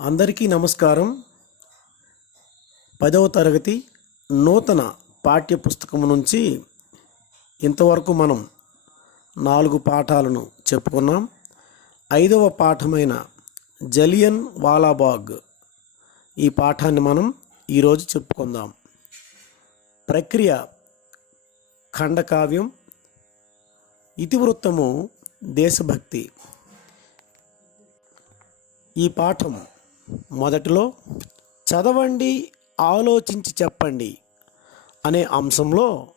అందరికీ నమస్కారం. పదవ తరగతి నూతన పాఠ్య పుస్తకం నుంచి ఇంతవరకు మనం నాలుగు పాఠాలను చెప్పుకున్నాం. ఐదవ పాఠమైన జలియన్ వాలాబాగ్ ఈ పాఠాన్ని మనం ఈరోజు చెప్పుకుందాం. ప్రక్రియ ఖండకావ్యం. ఇతివృత్తము దేశభక్తి. ఈ పాఠం మొదటిలో చదవండి ఆలోచించి చెప్పండి అనే అంశంలో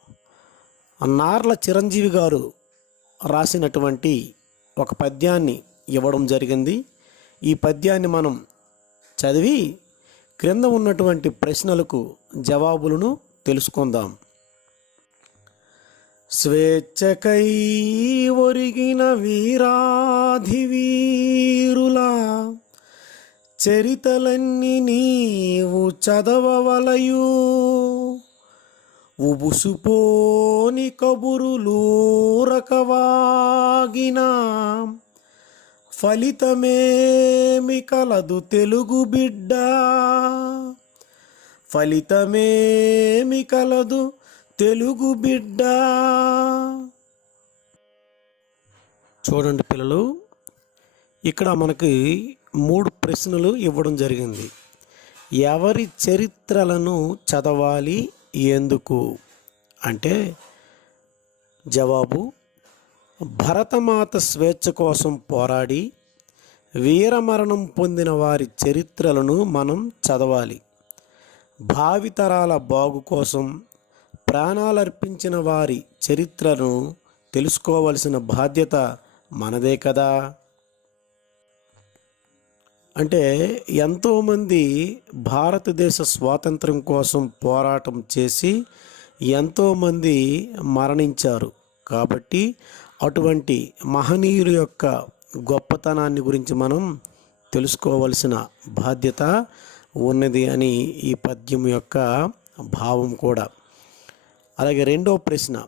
నార్ల చిరంజీవి గారు రాసినటువంటి ఒక పద్యాన్ని ఇవ్వడం జరిగింది. ఈ పద్యాన్ని మనం చదివి క్రింద ఉన్నటువంటి ప్రశ్నలకు జవాబులను తెలుసుకుందాం. స్వేచ్ఛకై ఒరిగిన వీరాధి వీరులా చరితలన్నీ నీవు చదవవలయు. ఉబుసుపోని కబురులూరకవాగిన ఫలితమేమి కలదు తెలుగు బిడ్డ. ఫలితమేమి కలదు తెలుగు బిడ్డ. చూడండి పిల్లలు ఇక్కడ మనకి మూడు ప్రశ్నలు ఇవ్వడం జరిగింది. ఎవరి చరిత్రలను చదవాలి ఎందుకు? అంటే జవాబు భరతమాత స్వేచ్ఛ కోసం పోరాడి వీరమరణం పొందిన వారి చరిత్రలను మనం చదవాలి. భావితరాల బాగు కోసం ప్రాణాలర్పించిన వారి చరిత్రను తెలుసుకోవలసిన బాధ్యత మనదే కదా? అంటే ఎంతోమంది భారతదేశ స్వాతంత్రం కోసం పోరాటం చేసి ఎంతోమంది మరణించారు. కాబట్టి అటువంటి మహనీయుల యొక్క గొప్పతనాన్ని గురించి మనం తెలుసుకోవలసిన బాధ్యత ఉన్నది అని ఈ పద్యం యొక్క భావం కూడా. అలాగే రెండో ప్రశ్న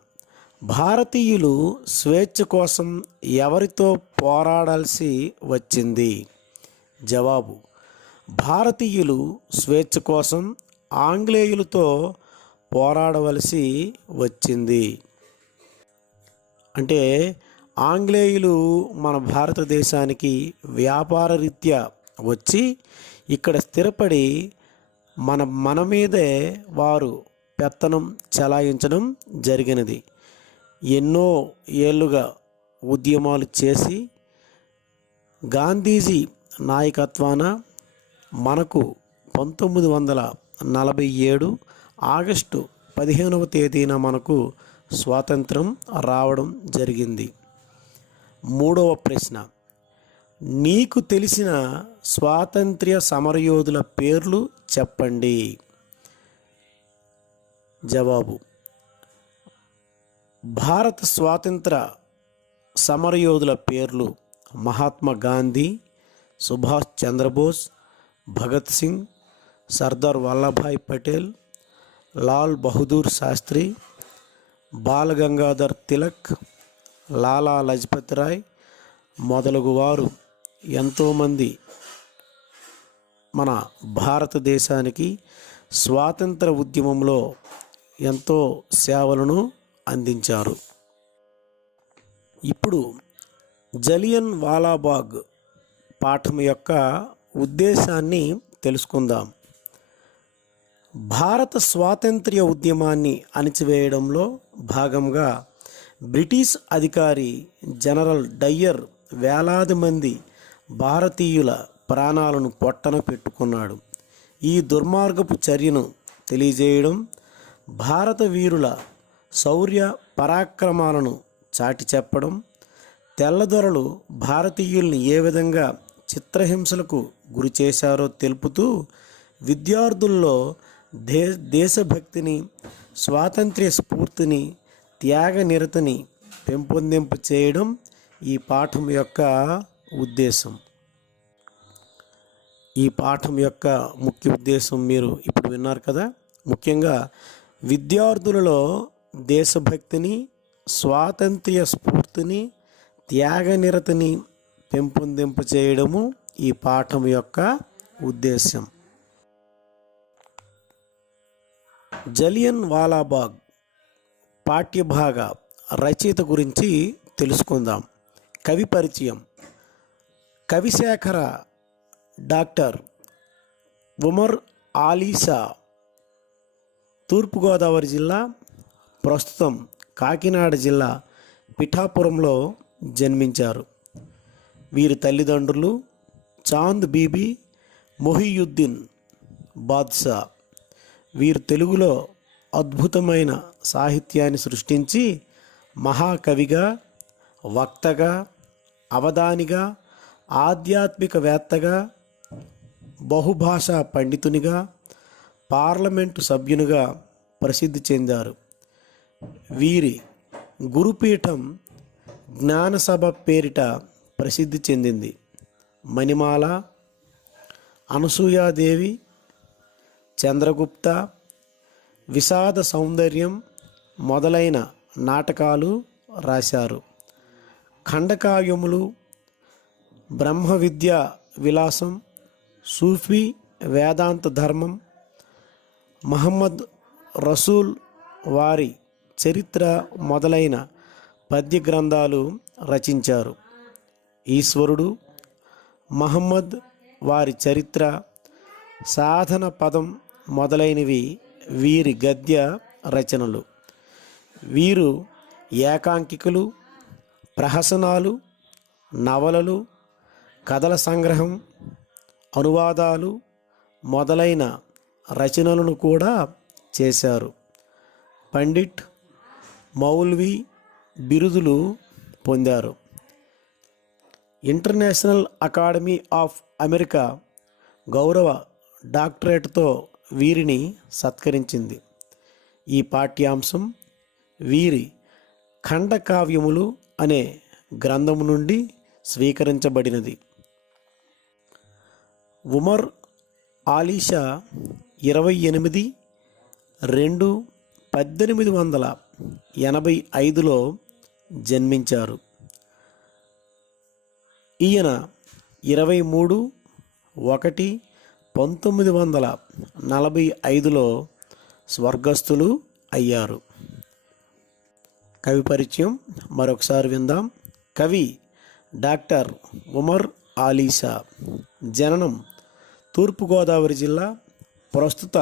భారతీయులు స్వేచ్ఛ కోసం ఎవరితో పోరాడాల్సి వచ్చింది? జవాబు భారతీయులు స్వేచ్ఛ కోసం ఆంగ్లేయులతో పోరాడవలసి వచ్చింది. అంటే ఆంగ్లేయులు మన భారతదేశానికి వ్యాపార రీత్యా వచ్చి ఇక్కడ స్థిరపడి మన మన మీదే వారు పెత్తనం చలాయించడం జరిగినది. ఎన్నో ఏళ్ళుగా ఉద్యమాలు చేసి గాంధీజీ నాయకత్వాన మనకు పంతొమ్మిది వందల నలభై ఏడు ఆగస్టు పదిహేనవ తేదీన మనకు స్వాతంత్రం రావడం జరిగింది. మూడవ ప్రశ్న. నీకు తెలిసిన స్వాతంత్ర్య సమరయోధుల పేర్లు చెప్పండి. జవాబు. భారత స్వాతంత్ర సమరయోధుల పేర్లు మహాత్మా గాంధీ సుభాష్ చంద్రబోస్ భగత్ సింగ్ సర్దార్ వల్లభాయ్ పటేల్ లాల్ బహదూర్ శాస్త్రి బాల గంగాధర్ తిలక్ లాలా లజపత్ రాయ్ మొదలగు వారు ఎంతోమంది మన భారతదేశానికి స్వాతంత్ర ఉద్యమంలో ఎంతో సేవలను అందించారు. ఇప్పుడు జలియన్ వాలాబాగ్ పాఠం యొక్క ఉద్దేశాన్ని తెలుసుకుందాం. భారత స్వాతంత్ర్య ఉద్యమాన్ని అణిచివేయడంలో భాగంగా బ్రిటిష్ అధికారి జనరల్ డయ్యర్ వేలాది మంది భారతీయుల ప్రాణాలను పొట్టన పెట్టుకున్నాడు. ఈ దుర్మార్గపు చర్యను తెలియజేయడం భారత వీరుల శౌర్య పరాక్రమాలను చాటి చెప్పడం తెల్లదొరలు భారతీయుల్ని ఏ విధంగా చిత్రహింసలకు గురి చేశారో తెలుపుతూ విద్యార్థుల్లో దే దేశభక్తిని స్వాతంత్ర్య స్ఫూర్తిని త్యాగ నిరతని పెంపొందింపు చేయడం ఈ పాఠం యొక్క ఉద్దేశం. ఈ పాఠం యొక్క ముఖ్య ఉద్దేశం మీరు ఇప్పుడు విన్నారు కదా. ముఖ్యంగా విద్యార్థులలో దేశభక్తిని స్వాతంత్ర్య స్ఫూర్తిని త్యాగనిరతిని పెంపొందింప చేయడము ఈ పాఠం యొక్క ఉద్దేశ్యం. జలియన్ వాలాబాగ్ పాఠ్యభాగ రచయిత గురించి తెలుసుకుందాం. కవి పరిచయం. కవిశేఖర డాక్టర్ ఉమర్ ఆలీసా తూర్పుగోదావరి జిల్లా ప్రస్తుతం కాకినాడ జిల్లా పిఠాపురంలో జన్మించారు. వీరి తల్లిదండ్రులు చాంద్ బీబీ మొహియుద్దీన్ బాద్షా. వీరు తెలుగులో అద్భుతమైన సాహిత్యాన్ని సృష్టించి మహాకవిగా వక్తగా అవధానిగా ఆధ్యాత్మికవేత్తగా బహుభాషా పండితునిగా పార్లమెంటు సభ్యునిగా ప్రసిద్ధి చెందారు. వీరి గురుపీఠం జ్ఞానసభ పేరిట ప్రసిద్ధి చెందింది. మణిమాల అనసూయాదేవి చంద్రగుప్త విషాద సౌందర్యం మొదలైన నాటకాలు రాశారు. ఖండకావ్యములు బ్రహ్మ విద్య విలాసం సూఫీ వేదాంత ధర్మం మహమ్మద్ రసూల్ వారి చరిత్ర మొదలైన పద్య గ్రంథాలు రచించారు. ఈశ్వరుడు మహమ్మద్ వారి చరిత్ర సాధన పదం మొదలైనవి వీరి గద్య రచనలు. వీరు ఏకాంకికులు ప్రహసనాలు నవలలు కథల సంగ్రహం అనువాదాలు మొదలైన రచనలను కూడా చేశారు. పండిట్ మౌల్వి బిరుదులు పొందారు. ఇంటర్నేషనల్ అకాడమీ ఆఫ్ అమెరికా గౌరవ డాక్టరేట్తో వీరిని సత్కరించింది. ఈ పాఠ్యాంశం వీరి ఖండకావ్యములు అనే గ్రంథము నుండి స్వీకరించబడినది. ఉమర్ ఆలీషా ఇరవై ఎనిమిది రెండు పద్దెనిమిది వందల ఎనభై ఐదులో జన్మించారు. ఈయన ఇరవై మూడు ఒకటి పంతొమ్మిది వందల నలభై ఐదులో స్వర్గస్థులు అయ్యారు. కవి పరిచయం మరొకసారి విందాం. కవి డాక్టర్ ఉమర్ ఆలీసా జననం తూర్పుగోదావరి జిల్లా ప్రస్తుత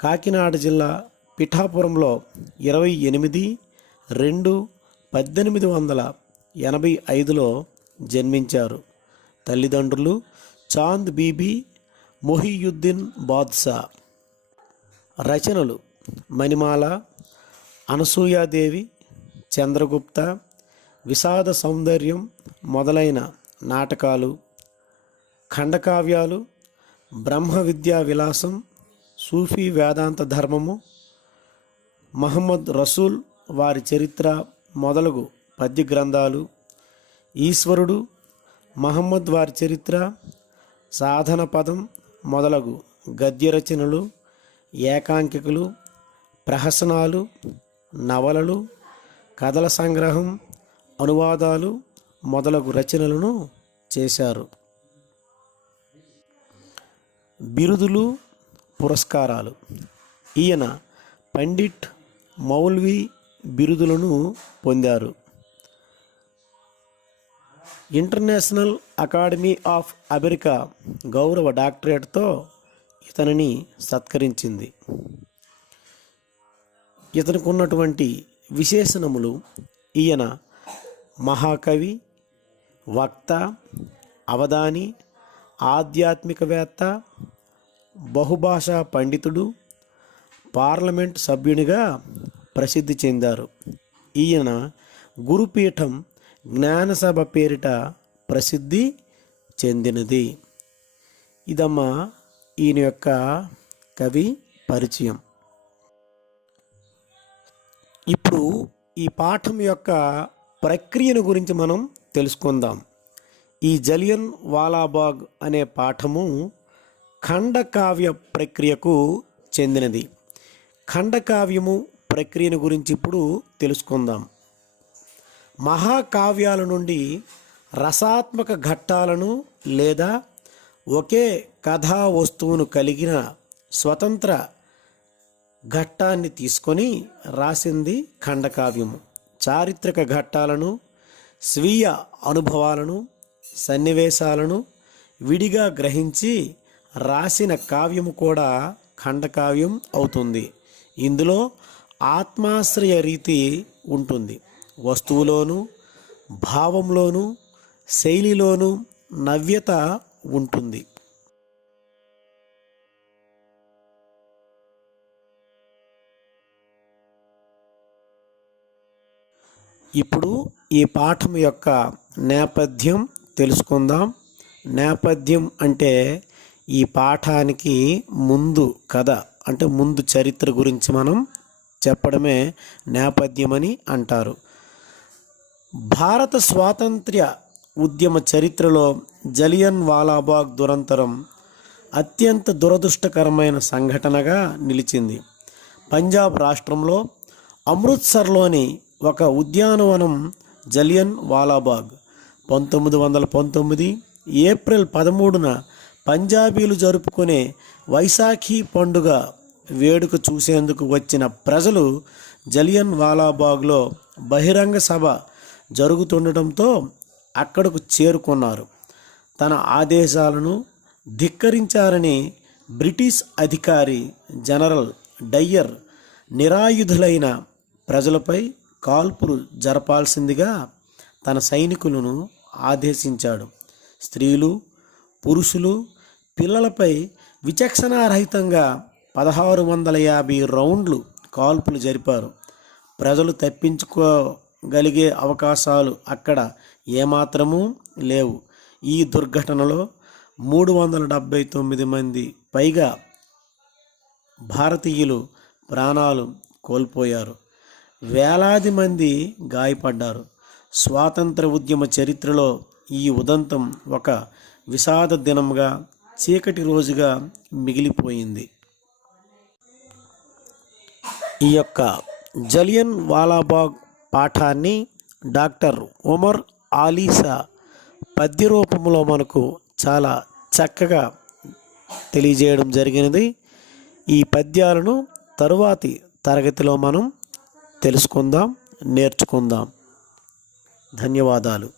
కాకినాడ జిల్లా పిఠాపురంలో ఇరవై ఎనిమిది రెండు పద్దెనిమిది వందల ఎనభై ఐదులో జన్మించారు. తల్లిదండ్రులు చాంద్ బీబీ మొహియుద్దీన్ బాద్షా. రచనలు మణిమాల అనసూయాదేవి చంద్రగుప్త విషాద సౌందర్యం మొదలైన నాటకాలు ఖండకావ్యాలు బ్రహ్మ విద్యా విలాసం సూఫీ వేదాంత ధర్మము మహమ్మద్ రసూల్ వారి చరిత్ర మొదలగు పద్య గ్రంథాలు ఈశ్వరుడు మహమ్మద్ వారి చరిత్ర సాధన పదం మొదలగు గద్య రచనలు ఏకాంకికలు ప్రహసనాలు నవలలు కథల సంగ్రహం అనువాదాలు మొదలగు రచనలను చేశారు. బిరుదులు పురస్కారాలు. ఈయన పండిట్ మౌల్వి బిరుదులను పొందారు. ఇంటర్నేషనల్ అకాడమీ ఆఫ్ అమెరికా గౌరవ డాక్టరేట్తో ఇతనిని సత్కరించింది. ఇతనికి ఉన్నటువంటి విశేషణములు ఈయన మహాకవి వక్త అవధాని ఆధ్యాత్మికవేత్త బహుభాషా పండితుడు పార్లమెంట్ సభ్యునిగా ప్రసిద్ధి చెందారు. ఈయన గురుపీఠం జ్ఞానసభ పేరిట ప్రసిద్ధి చెందినది. ఇదమ్మా ఈయన యొక్క కవి పరిచయం. ఇప్పుడు ఈ పాఠం యొక్క ప్రక్రియను గురించి మనం తెలుసుకుందాం. ఈ జలియన్ వాలాబాగ్ అనే పాఠము ఖండకావ్య ప్రక్రియకు చెందినది. ఖండకావ్యము ప్రక్రియను గురించి ఇప్పుడు తెలుసుకుందాం. మహాకావ్యాల నుండి రసాత్మక ఘట్టాలను లేదా ఒకే కథా వస్తువును కలిగిన స్వతంత్ర ఘట్టాన్ని తీసుకొని రాసింది ఖండకావ్యము. చారిత్రక ఘట్టాలను స్వీయ అనుభవాలను సన్నివేశాలను విడిగా గ్రహించి రాసిన కావ్యము కూడా ఖండకావ్యం అవుతుంది. ఇందులో ఆత్మాశ్రయ రీతి ఉంటుంది. వస్తువులోను భావంలోను శైలిలోను నవ్యత ఉంటుంది. ఇప్పుడు ఈ పాఠం యొక్క నేపథ్యం తెలుసుకుందాం. నేపథ్యం అంటే ఈ పాఠానికి ముందు కథ అంటే ముందు చరిత్ర గురించి మనం చెప్పడమే నేపథ్యమని అంటారు. భారత స్వాతంత్ర్య ఉద్యమ చరిత్రలో జలియన్ వాలాబాగ్ దురంతరం అత్యంత దురదృష్టకరమైన సంఘటనగా నిలిచింది. పంజాబ్ రాష్ట్రంలో అమృత్సర్లోని ఒక ఉద్యానవనం జలియన్ వాలాబాగ్ పంతొమ్మిది వందల పంతొమ్మిది ఏప్రిల్ పదమూడున పంజాబీలు జరుపుకునే వైశాఖి పండుగ వేడుక చూసేందుకు వచ్చిన ప్రజలు జలియన్ వాలాబాగ్లో బహిరంగ సభ జరుగుతుండటంతో అక్కడకు చేరుకున్నారు. తన ఆదేశాలను ధిక్కరించారని బ్రిటిష్ అధికారి జనరల్ డయ్యర్ నిరాయుధులైన ప్రజలపై కాల్పులు జరపాల్సిందిగా తన సైనికులను ఆదేశించాడు. స్త్రీలు పురుషులు పిల్లలపై విచక్షణారహితంగా పదహారు వందల యాభై రౌండ్లు కాల్పులు జరిపారు. ప్రజలు తప్పించుకోగలిగే అవకాశాలు అక్కడ ఏమాత్రమూ లేవు. ఈ దుర్ఘటనలో మూడు వందల డెబ్భై తొమ్మిది మంది పైగా భారతీయులు ప్రాణాలు కోల్పోయారు. వేలాది మంది గాయపడ్డారు. స్వాతంత్ర ఉద్యమ చరిత్రలో ఈ ఉదంతం ఒక విషాద దినంగా చీకటి రోజుగా మిగిలిపోయింది. ఈ యొక్క జలియన్ వాలాబాగ్ పాఠాన్ని డాక్టర్ ఉమర్ ఆలీసా పద్య రూపంలో మనకు చాలా చక్కగా తెలియజేయడం జరిగినది. ఈ పద్యాలను తరువాతి తరగతిలో మనం తెలుసుకుందాం నేర్చుకుందాం. ధన్యవాదాలు.